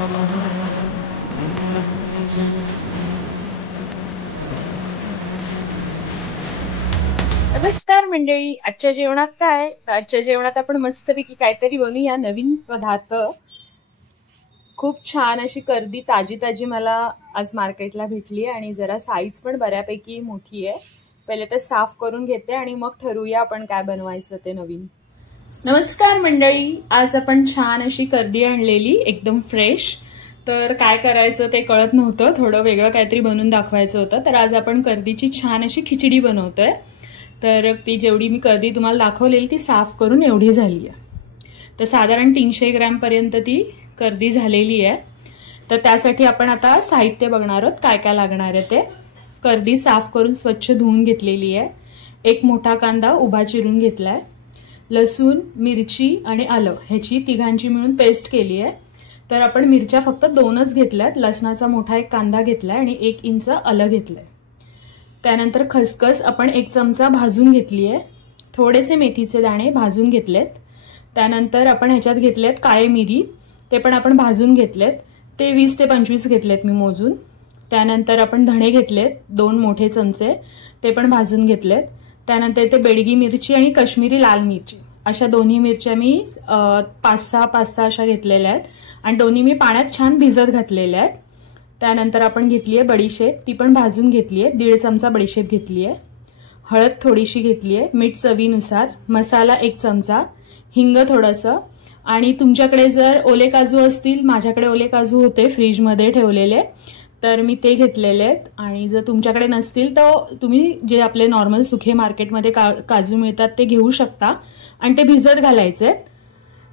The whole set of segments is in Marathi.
नमस्कार मंडळी, आजच्या जेवणात काय? आजच्या जेवणात आपण मस्तपैकी काहीतरी बनवूया, नवीन पदार्थ. खूप छान अशी कर्दी ताजी ताजी मला आज मार्केटला भेटली आणि जरा साईज पण बऱ्यापैकी मोठी आहे. पहिले तर साफ करून घेते आणि मग ठरवूया आपण काय बनवायचं ते नवीन. नमस्कार मंडळी, आज आपण छान अशी कर्दी आणलेली, एकदम फ्रेश. तर काय करायचं ते कळत नव्हतं, थोडं वेगळं काहीतरी बनवून दाखवायचं होतं. तर आज आपण कर्दीची छान अशी खिचडी बनवतोय. तर ती जेवढी मी कर्दी तुम्हाला दाखवलेली ती साफ करून एवढी झाली आहे. तर साधारण 300 ग्रॅमपर्यंत ती कर्दी झालेली आहे. तर त्यासाठी आपण आता साहित्य बघणार आहोत, काय काय लागणार आहे ते. कर्दी साफ करून स्वच्छ धुवून घेतलेली आहे. एक मोठा कांदा उभा चिरून घेतलाय. लसूण, मिरची आणि आलं ह्याची तिघांची मिळून पेस्ट केली आहे. तर आपण मिरच्या फक्त 2च घेतल्यात. लसणाचा मोठा एक कांदा घेतलाय आणि 1 इंच आलं घेतलंय. त्यानंतर खसखस आपण 1 चमचा भाजून घेतली आहे. थोडेसे मेथीचे दाणे भाजून घेतलेत. त्यानंतर आपण ह्याच्यात घेतलेत काळे मिरी, ते पण आपण भाजून घेतलेत. ते 20 ते 25 घेतलेत मी मोजून. त्यानंतर आपण धणे घेतलेत 2 मोठे चमचे, ते पण भाजून घेतलेत. त्यानंतर इथे बेडगी मिरची आणि काश्मीरी लाल मिरची अशा दोन्ही मिरच्या मी 5-6 अशा घेतलेल्या आहेत आणि दोन्ही मी पाण्यात छान भिजत घातलेल्या आहेत. त्यानंतर आपण घेतली आहे बडीशेप, ती पण भाजून घेतली आहे. 1.5 चमचा बडीशेप घेतली आहे. हळद थोडीशी घेतली आहे. मीठ चवीनुसार. मसाला 1 चमचा. हिंग थोडंसं. आणि तुमच्याकडे जर ओले काजू असतील, माझ्याकडे ओले काजू होते फ्रीजमध्ये ठेवलेले, तर मी ते घेतलेले आहेत. आणि जर तुमच्याकडे नसतील तर तुम्ही जे आपले नॉर्मल सुखे मार्केटमध्ये काजू मिळतात ते घेऊ शकता आणि ते भिजत घालायचे.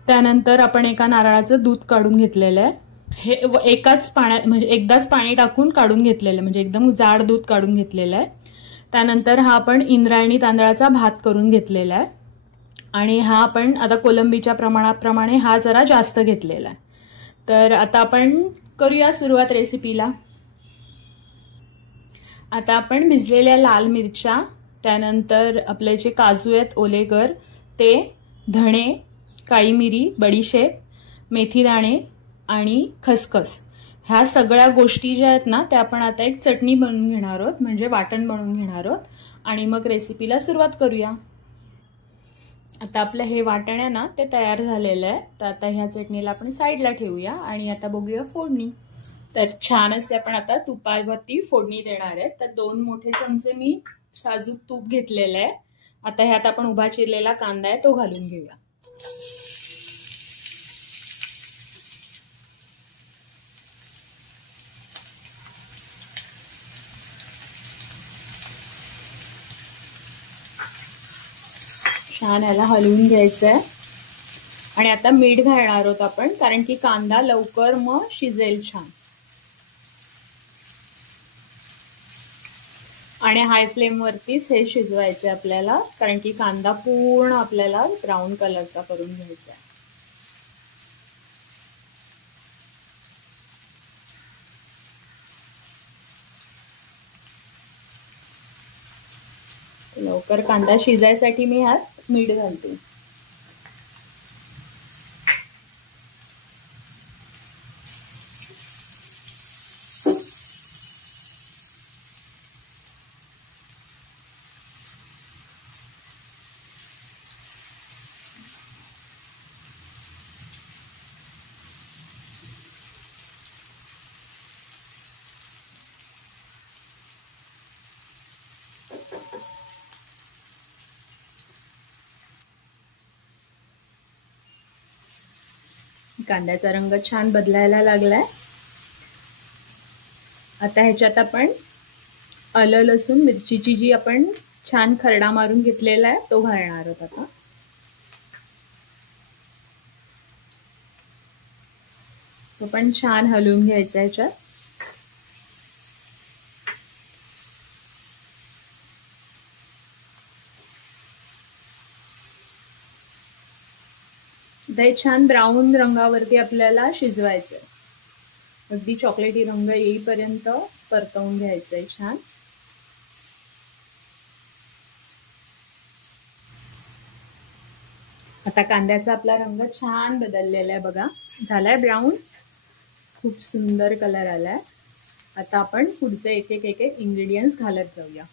त्यानंतर आपण एका नारळाचं दूध काढून घेतलेलं आहे. हे एकाच पाण्यात म्हणजे एकदाच पाणी टाकून काढून घेतलेलं, म्हणजे एकदम जाड दूध काढून घेतलेलं आहे. त्यानंतर हा आपण इंद्रायणी तांदळाचा भात करून घेतलेला आहे आणि हा आपण आता कोलंबीच्या प्रमाणाप्रमाणे हा जरा जास्त घेतलेला आहे. तर आता आपण करूया सुरुवात रेसिपीला. आता आपण भिजलेल्या लाल मिरच्या, त्यानंतर आपले जे काजू आहेत ओलेगर ते, धणे, काळी मिरी, बडीशेप, मेथी दाणे आणि खसखस ह्या सगळ्या गोष्टी ज्या आहेत ना त्या आपण आता एक चटणी बनवून घेणार आहोत, म्हणजे वाटण बनवून घेणार आहोत आणि मग रेसिपीला सुरुवात करूया. आता आपलं हे वाटण आहे ना ते तयार झालेलं आहे. तर आता ह्या चटणीला आपण साईडला ठेवूया आणि आता बघूया फोडणी. तर छान असे आपण आता तुपावरती फोडणी देणार आहे. तर 2 मोठे चमचे मी साजूक तूप घेतलेलं आहे. आता ह्यात आपण उभा चिरलेला कांदा आहे तो घालून घेऊया. छान याला हलवून घ्यायचं आहे आणि आता मीठ घालणार आहोत आपण, कारण की कांदा लवकर मग शिजेल छान. आणि हाय फ्लेम वरतीच हे शिजवायचे आपल्याला, कारण की कांदा पूर्ण आपल्याला ब्राऊन कलरचा करून घ्यायचा आहे. लवकर कांदा शिजायसाठी मी ह्यात मीठ घालते. कांद्याचा रंग छान बदलायला लागलाय. आता ह्याच्यात आपण आलं, लसूण, मिरचीची जी आपण छान खरडा मारून घेतलेला आहे तो घालणार आहोत. आता तो पण छान हलवून घ्यायचा ह्याच्यात. ते छान ब्राऊन रंगावरती आपल्याला शिजवायचंय. अगदी चॉकलेटी रंग येईपर्यंत परतवून घ्यायचंय छान. आता कांद्याचा आपला रंग छान बदललेला आहे बघा, झालाय ब्राऊन. खूप सुंदर कलर आलाय. आता आपण पुढचे एक एक इंग्रेडियंट्स घालत जाऊया.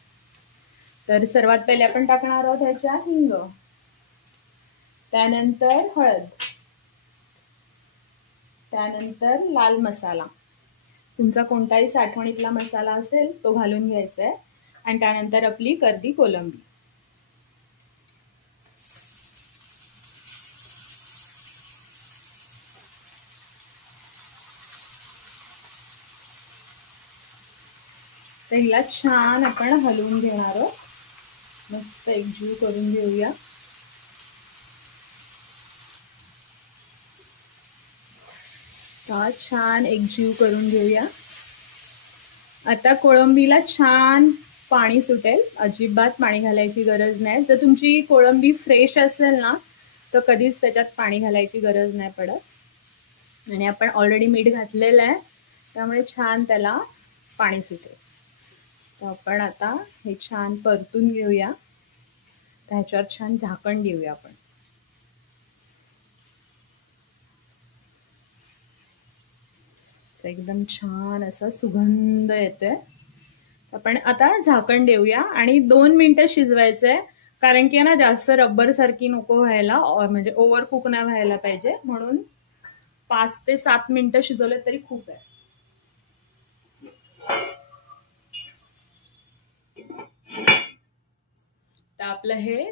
तर सर्वात पहिले आपण टाकणार आहोत ह्याच्यात हिंग, त्यानंतर हळद, त्यानंतर लाल मसाला, तुमचा कोणताही साठवणीतला मसाला असेल तो घालून घ्यायचा आहे, आणि त्यानंतर आपली कर्दी कोलंबी. तर हिला छान आपण हलवून घेणार आहोत. मस्त एकजीव करून घेऊया. छान एकजीव करून घेऊया. आता कोळंबीला छान पाणी सुटेल, अजिबात पाणी घालायची गरज नाही. जर तुमची कोळंबी फ्रेश असेल ना तर कधीच त्याच्यात पाणी घालायची गरज नाही पडत. आणि आपण ऑलरेडी मीठ घातलेलं आहे त्यामुळे छान त्याला पाणी सुटेल. तर आपण आता हे छान परतून घेऊया. त्याच्यावर छान झाकण देऊया आपण. एकदम छान असा सुगंध येतोय. आपण आता झाकण देऊया आणि 2 मिनिटं शिजवायचंय, कारण की ना जास्त रब्बर सारखी नको व्हायला, म्हणजे ओव्हर कुक नाही व्हायला पाहिजे, म्हणून 5 ते 7 मिनिटं शिजवले तरी खूप आहे. तर आपलं हे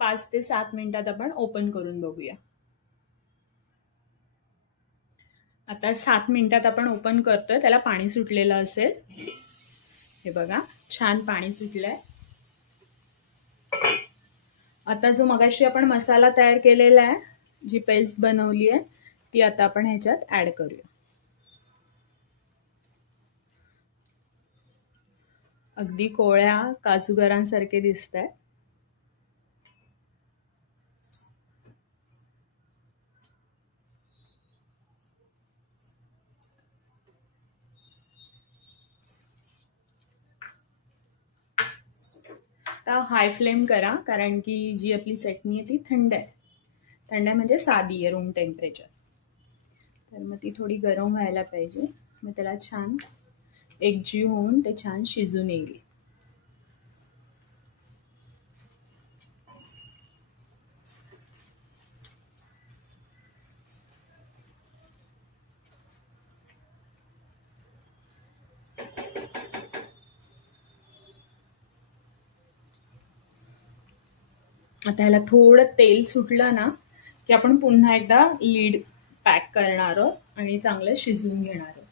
5 ते 7 मिनिटात आपण ओपन करून बघूया. आता 7 मिनिटात आपण ओपन करतोय. त्याला पाणी सुटलेलं असेल, हे बघा छान पाणी सुटलंय. आता जो मगाशी आपण मसाला तयार केलेला आहे, जी पेस्ट बनवली आहे ती आता आपण ह्याच्यात ऍड करूया. अगदी कोळ्या काजूगरांसारखे दिसत आहे. आता हाय फ्लेम करा, कारण की जी आपली चटणी आहे ती थंड आहे. थंड आहे म्हणजे साधी आहे, रूम टेम्परेचर. तर मग ती थोडी गरम व्हायला पाहिजे. मग त्याला छान एकजीव होऊन ते छान शिजून येईल. आता ह्याला थोडं तेल सुटलं ना की आपण पुन्हा एकदा लीड पॅक करणार आहोत आणि चांगलं शिजवून घेणार आहोत.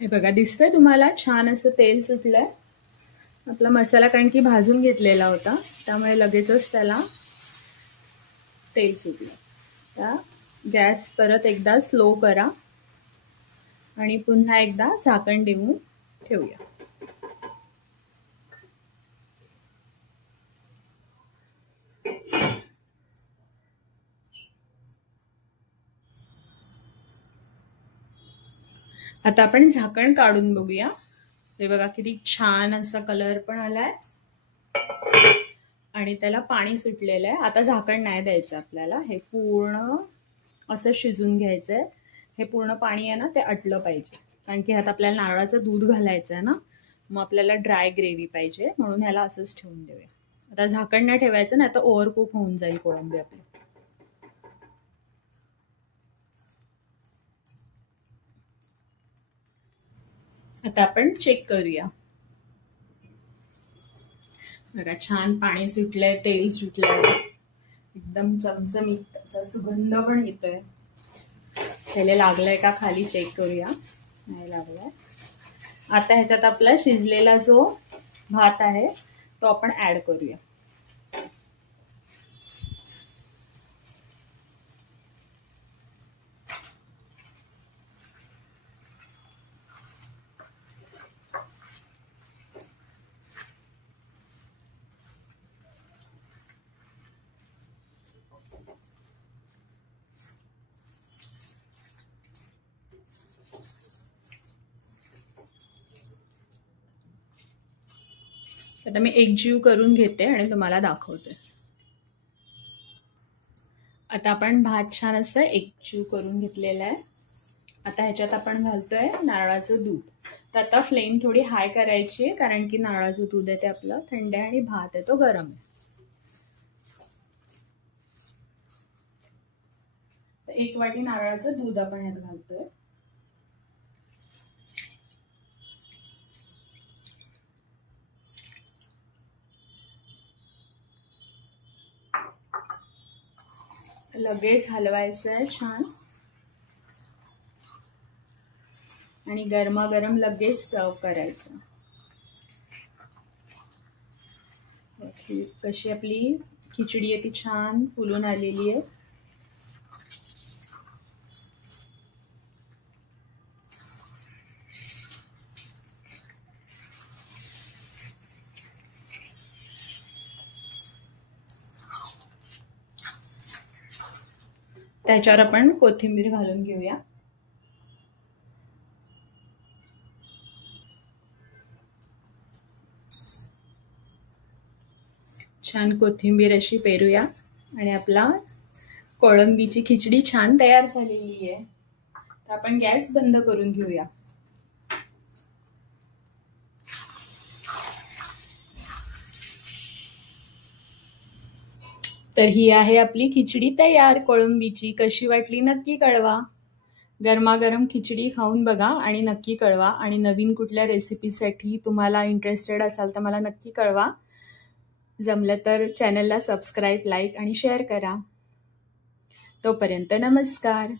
हे बघा दिसतंय तुम्हाला, छान असं तेल सुटलंय. आपला मसाला कारण की भाजून घेतलेला होता त्यामुळे लगेचच त्याला तेल सुटलं. आता गॅस परत एकदा स्लो करा आणि पुन्हा एकदा झाकण देऊन ठेवूया. आता आपण झाकण काढून बघूया. हे बघा किती छान असा कलर पण आलाय आणि त्याला पाणी सुटलेलं आहे. आता झाकण नाही द्यायचं आपल्याला, हे पूर्ण असं शिजून घ्यायचंय. हे पूर्ण पाणी आहे ना ते आटलं पाहिजे, कारण की ह्यात आपल्याला नारळाचं दूध घालायचं आहे ना, मग आपल्याला ड्राय ग्रेव्ही पाहिजे, म्हणून ह्याला असंच ठेवून देऊया. आता झाकण नाही ठेवायचं ना, आता ओव्हर कुक होऊन जाईल कोळंबी आपली. आता आपण चेक करूया. बघा छान पाणी सुटलंय, तेल सुटलंय, एकदम चमचमीत असा सुगंध पण येतोय. त्याला लागलंय का खाली चेक करूया. नाही लागलाय. आता ह्याच्यात आपला शिजलेला जो भात आहे तो आपण ऍड करूया. आता मी एकजीव करून घेते आणि तुम्हाला दाखवते. आता आपण भात छान असं एकजीव करून घेतलेला आहे. आता ह्याच्यात आपण घालतोय नारळाचं दूध. तर आता फ्लेम थोडी हाय करायची आहे, कारण की नारळाचं दूध आहे ते आपलं थंड आहे आणि भात आहे तो गरम आहे. 1 वाटी नारळाचं दूध आपण यात घालतोय. लगेच हलवायचं आहे छान आणि गरमागरम लगेच सर्व करायचं. कशी आपली खिचडी आहे ती छान फुलून आलेली आहे. त्याच्यावर आपण कोथिंबीर घालून घेऊया. छान कोथिंबीर अशी पेरूया आणि आपला कोळंबीची खिचडी छान तयार झालेली आहे. तर आपण गॅस बंद करून घेऊया. तर ही आहे आपली खिचडी तयार कोळंबीची. कशी वाटली नक्की कळवा. गरमागरम खिचडी खाऊन बघा आणि नक्की कळवा. आणि नवीन कुठल्या रेसिपीसाठी तुम्हाला इंटरेस्टेड असाल तर मला नक्की कळवा. जमलं तर चॅनलला सबस्क्राईब, लाईक आणि शेअर करा. तोपर्यंत नमस्कार.